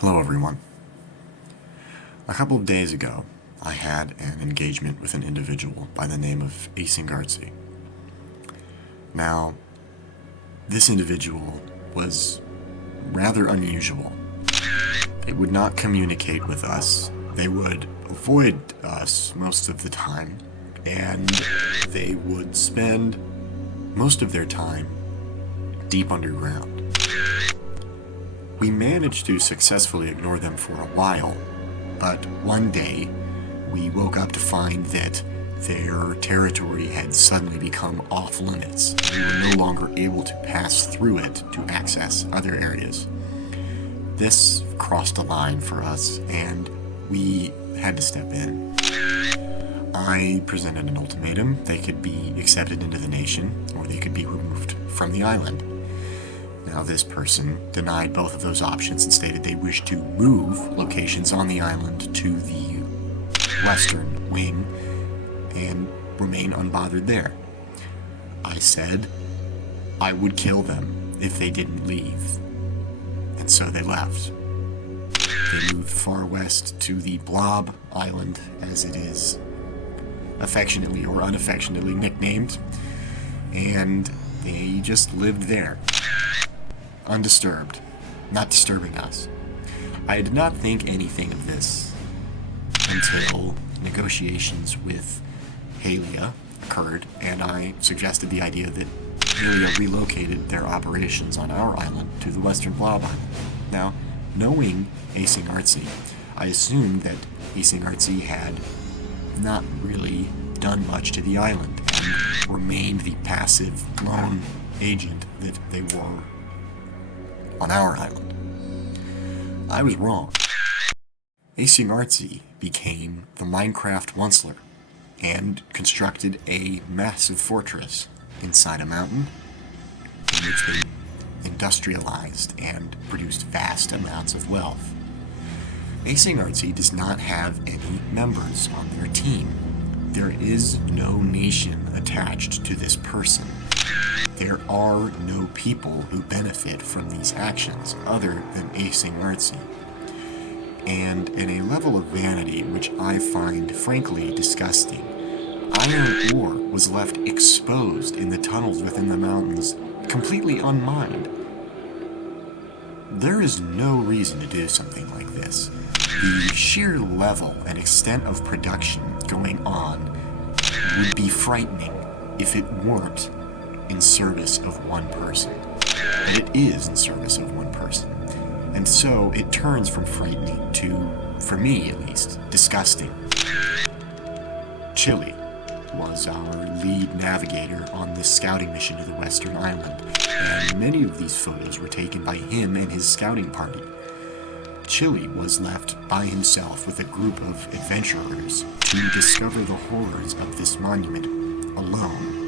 Hello everyone. A couple of days ago, I had an engagement with an individual by the name of Aceburg. Now, this individual was rather unusual. They would not communicate with us. They would avoid us most of the time, and they would spend most of their time deep underground. We managed to successfully ignore them for a while, but one day we woke up to find that their territory had suddenly become off limits. We were no longer able to pass through it to access other areas. This crossed a line for us, and we had to step in. I presented an ultimatum. They could be accepted into the nation, or they could be removed from the island. Now, this person denied both of those options and stated they wished to move locations on the island to the western wing and remain unbothered there. I said I would kill them if they didn't leave, and so they left. They moved far west to the Blob Island, as it is affectionately or unaffectionately nicknamed, and they just lived there. Undisturbed, not disturbing us. I did not think anything of this until negotiations with Halia occurred, and I suggested the idea that Halia relocated their operations on our island to the Western Blob Island. Now, knowing Aceburg, I assumed that Aceburg had not really done much to the island and remained the passive lone agent that they were on our island. I was wrong. Aceburg became the Minecraft Onceler and constructed a massive fortress inside a mountain in which they industrialized and produced vast amounts of wealth. Aceburg does not have any members on their team. There is no nation attached to this person. There are no people who benefit from these actions other than Aceburg. And in a level of vanity which I find frankly disgusting, iron ore was left exposed in the tunnels within the mountains, completely unmined. There is no reason to do something like this. The sheer level and extent of production going on would be frightening if it weren't in service of one person. But it is in service of one person. And so it turns from frightening to, for me at least, disgusting. Chili was our lead navigator on this scouting mission to the Western Island, and many of these photos were taken by him and his scouting party. Chili was left by himself with a group of adventurers to discover the horrors of this monument alone.